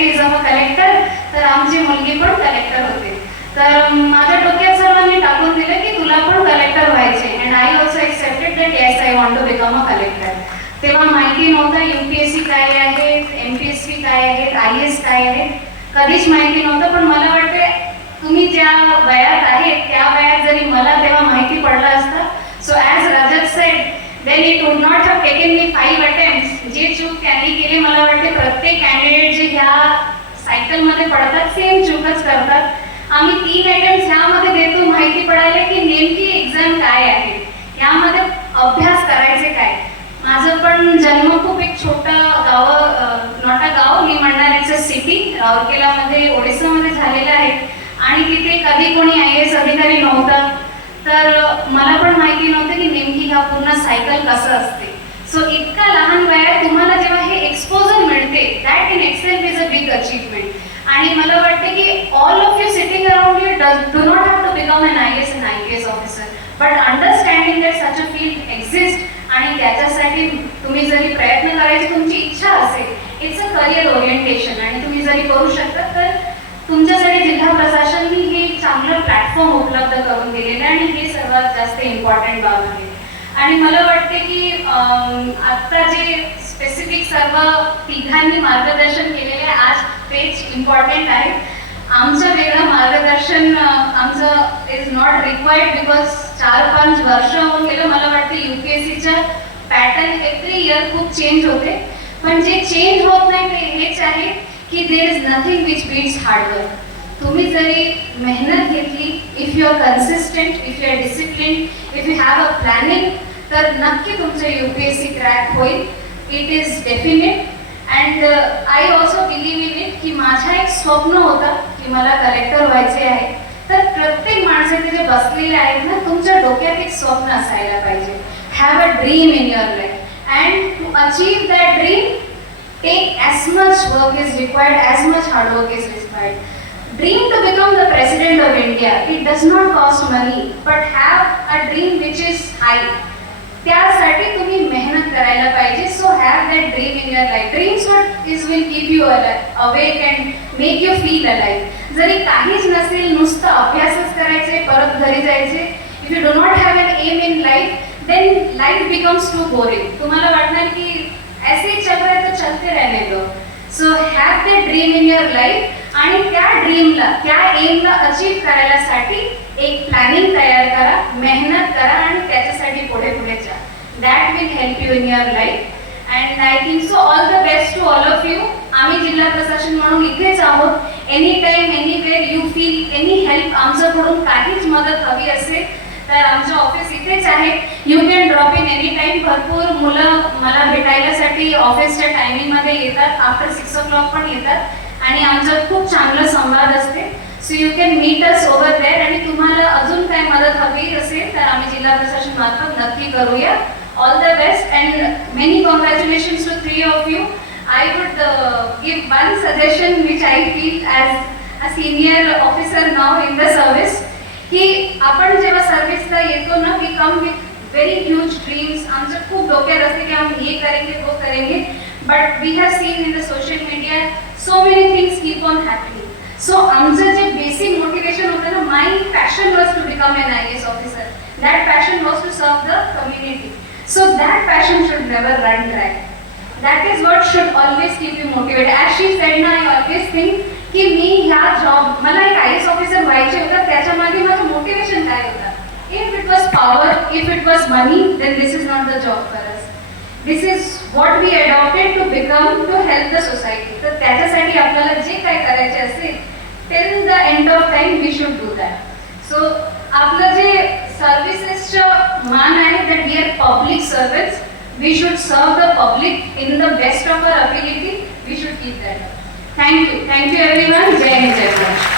Is a collector तर आमची मुलगी पण कलेक्टर होते. तर माझ्या डोक्यात सर्वांनी टाकून दिलं की तुला पण कलेक्टर व्हायचे and I also accepted that yes I want to become a collector तेव्हा माहिती नव्हतं युपीएससी काय आहेत एम पी एस सी काय आहेत आय एस काय आहेत कधीच माहिती नव्हतं पण मला वाटते तुम्ही ज्या वयात आहेत त्या वयात जरी मला तेव्हा माहिती पडलं असतं. So as Rajat said then it would not have taken me five attempt जे चूक त्यांनी केली मला वाटते प्रत्येक कॅन्डिडेट जे मध्ये पडतात सेम चूकच करतात. आम्ही तीन आयटम्स ह्यामध्ये देतो माहिती पडायला की नेमकी एक्झाम काय आहे? यामध्ये अभ्यास करायचे काय? माझं पण जन्म खूप एक छोटं गाव नॉट अ गाव मी म्हणणार इट्स अ सिटी राऊरकेलामध्ये ओडिसामध्ये झालेलं आहे. आणि तिथे कधी कोणी आय एस अधिकारी नव्हता. तर मला पण माहिती नव्हतं की नेमकी हा पूर्ण सायकल कसं असते. सो इतका लहान वयात तुम्हाला जेव्हा हे एक्सपोजर मिळते that in itself is a big achievement आणि मला वाटते की all of you sitting around you do not have to become an I S an I P S officer but understanding that such a field exist आणि त्याच्यासाठी तुम्ही जरी प्रयत्न करायची तुमची इच्छा असेल इट्स अ करिअर ओरिएंटेशन आणि तुम्ही जरी करू शकता तर तुमच्यासाठी जिल्हा प्रशासननी हे चांगलं प्लॅटफॉर्म उपलब्ध करून दिलेलं आहे आणि हे सर्वात जास्त इम्पॉर्टंट बाब आहे. आणि मला वाटते की आत्ता जे स्पेसिफिक सर्व तिघांनी मार्गदर्शन केलेले आहे, आज तेच इम्पॉर्टंट आहे. आमचं वेगळं मार्गदर्शन आमचं इज नॉट रिक्वायर्ड बिकॉज चार पाच वर्ष होऊन गेलं मला वाटतं यू पी एस सीचं पॅटर्न एव्हरी इयर खूप चेंज होते. पण जे चेंज होत नाही ते हेच आहे की there is nothing which beats hard work तुम्ही जरी मेहनत घेतली if you are consistent if you are discipline if you have a planning तर नक्की तुमचं U P S C crack होईल. It is definite and I also believe in it की माझा एक स्वप्न होता की मला कलेक्टर व्हायचे आहे तर प्रत्येक माणसाचे जे बसलेले आहेत ना तुमच्या डोक्यात एक स्वप्न असायला पाहिजे have a dream in your life and to achieve that dream take as much work is required as much hard work is required dream to become the president of India it does not cost money but have a dream which is high high. त्यासाठी तुम्ही मेहनत करायला पाहिजे so have that dream in your life dreams what is will keep you awake and make you feel जरी काहीच नसेल नुसतं अभ्यासच करायचे परत घरी जायचे if you do not have an aim in life then life becomes too boring तुम्हाला वाटणार की ऐसे चल रहा है तो चलते रहने दो so have the dream in your life आणि त्या ड्रीमला त्या एमला अचीव करायलासाठी एक प्लॅनिंग तयार करा मेहनत करा आणि त्याच्यासाठी पुढे पुढे जा. That will help you in your life and I think so all the best to all of you आम्ही जिल्हा प्रशासन म्हणून इथेच आहोत. Any time anywhere you feel any help आमच्याकडून काहीच मदत हवी असेल तर आमचं ऑफिस इथेच आहे. You can drop in any time भरपूर मुलं मला भेटायलासाठी ऑफिसच्या टायमिंगमध्ये येतात. आफ्टर सिक्स ओ क्लॉक पण येतात. आणि आमचा खूप चांगला संवाद असते. So you can meet us over there आणि तुम्हाला अजून काय मदत हवी असेल तर आम्ही जिल्हा प्रशासन मार्फत नक्की करूया. All the best and many congratulations to three of you I would give one suggestion which I feel as a senior officer now in the service की आपण जेव्हा सर्व्हिसला येतो ना we come with very huge dreams आमचं खूप डोक्यात असते की हम ये करेंगे वो करेंगे. But we have seen in the social media so many things keep on happening so आमचं जे बेसिक मोटिवेशन होतं ना my passion was to become an I S officer that passion was to serve the community so that passion should never run dry. That is what should always keep you motivate As she said ना I always think की मी ह्या job मला एक I S officer व्हायचे होतं त्याच्यामागे माझं motivation काय होतं? If it was power if it was money then this is not the job for us this is what we adopted to become to help the society तर त्याच्यासाठी आपल्याला जे काय करायचे असेल till the end of time we should do that so आपलं जे सर्व्हिसेसचं मान आहे that we are public service we should serve the public in the best of our ability we should keep that thank you thank you everyone जय हिंद जय महाराष्ट्र